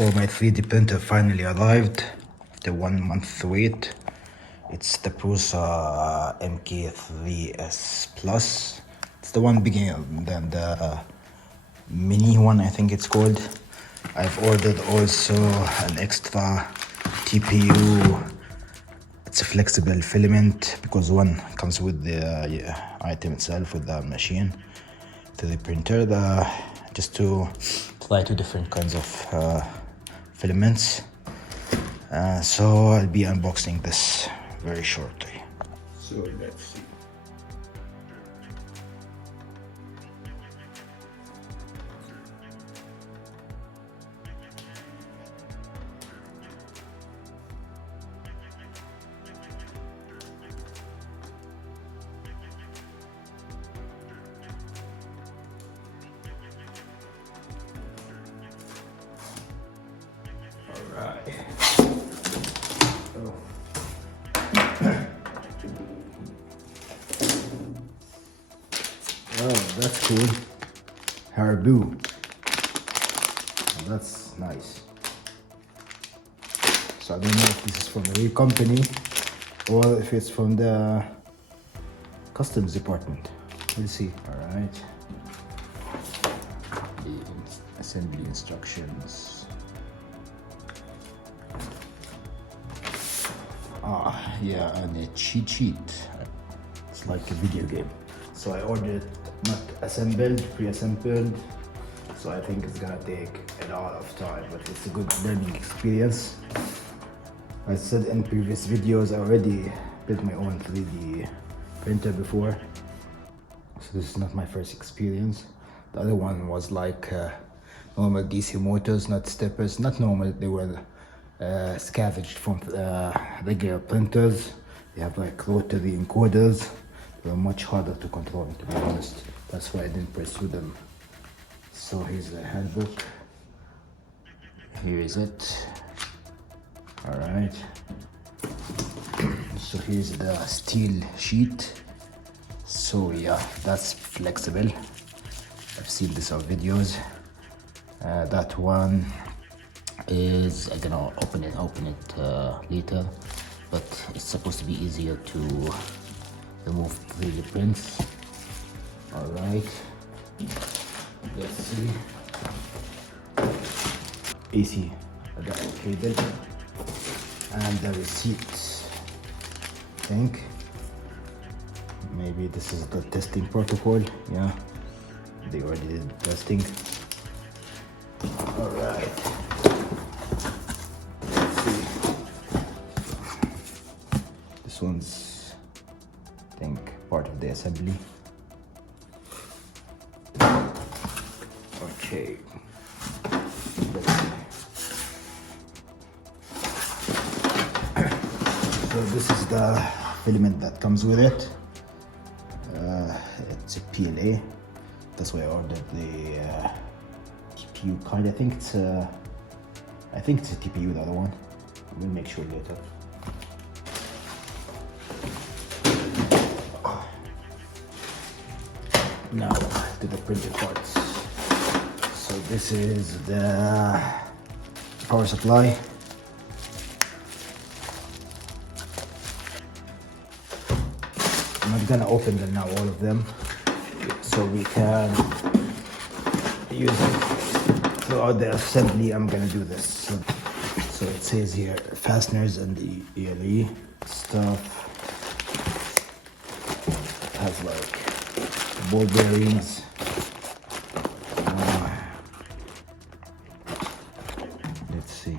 So my 3D printer finally arrived after 1 month wait. It's the Prusa Mk3s Plus. It's the one bigger than the mini one, I think it's called. I've ordered also an extra TPU. It's a flexible filament because one comes with the item itself, with the machine, to the printer, just to try two different kinds of filaments. So I'll be unboxing this very shortly. So let's see. Alright. Oh, that's cool. Haribo. Oh, that's nice. So I don't know if this is from the real company or if it's from the customs department. We'll see. Alright. The assembly instructions. Ah, yeah, and a cheat sheet. It's like a video game. So I ordered it not assembled, pre-assembled. So I think it's gonna take a lot of time, but it's a good learning experience. I said in previous videos, I already built my own 3D printer before. So this is not my first experience. The other one was like normal DC motors, not steppers, not normal, they were scavenged from regular printers. They have like rotary encoders. They were much harder to control, to be honest. That's why I didn't pursue them. So here's the handbook. Here is it. Alright. So here's the steel sheet. So yeah, that's flexible. I've seen this on videos. That one is, I'm gonna open it later, but it's supposed to be easier to remove 3D prints. Alright, let's see. AC adapter cable and the receipt. I think maybe this is the testing protocol. Yeah, they already did testing. Alright. This one's, I think, part of the assembly. Okay. Let's see. So this is the filament that comes with it. It's a PLA. That's why I ordered the TPU kind. I think it's a TPU, the other one. We'll make sure later. Now to the printed parts. So this is the power supply. I'm not gonna open them now, all of them, so we can use it throughout the assembly. I'm gonna do this. So it says here fasteners and the ELE stuff. It has like ball bearings. Let's see.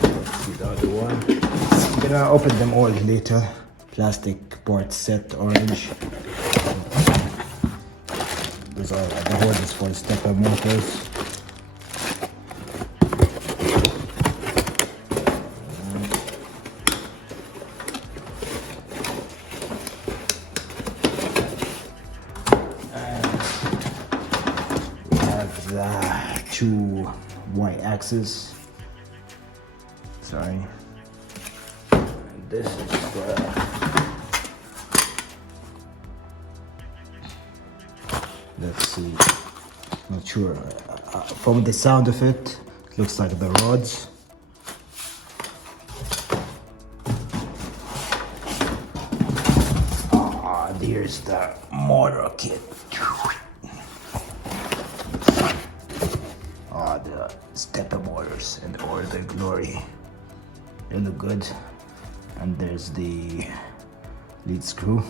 Let's see the other one. I'm gonna open them all later. Plastic part set, orange. Those are the holders for stepper motors. The two y-axis. Sorry. And this is Let's see. Not sure. From the sound of it, it looks like the rods. Here's the motor kit. The stepper motors and all the glory. They look good. And there's the lead screw.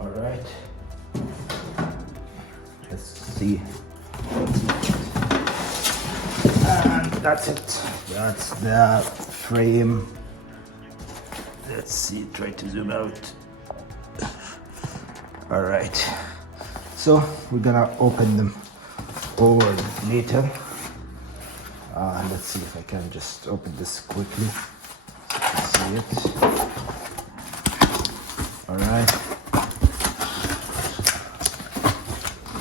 All right. Let's see. And that's it. That's the frame. Let's see, try to zoom out. All right, so we're gonna open them all later. Let's see if I can just open this quickly so you can see it. All right,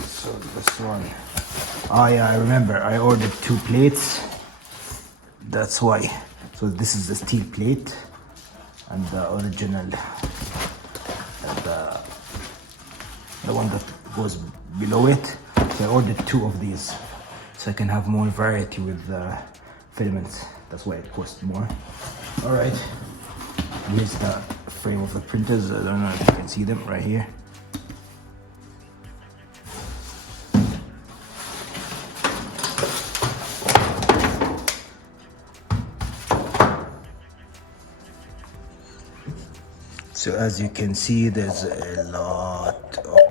so this one. Oh yeah, I remember I ordered 2 plates. That's why. So this is the steel plate. And the original, and the one that goes below it. So I ordered 2 of these, so I can have more variety with the filaments. That's why it costs more. All right, here's the frame of the printers. I don't know if you can see them right here. So as you can see, there's a lot of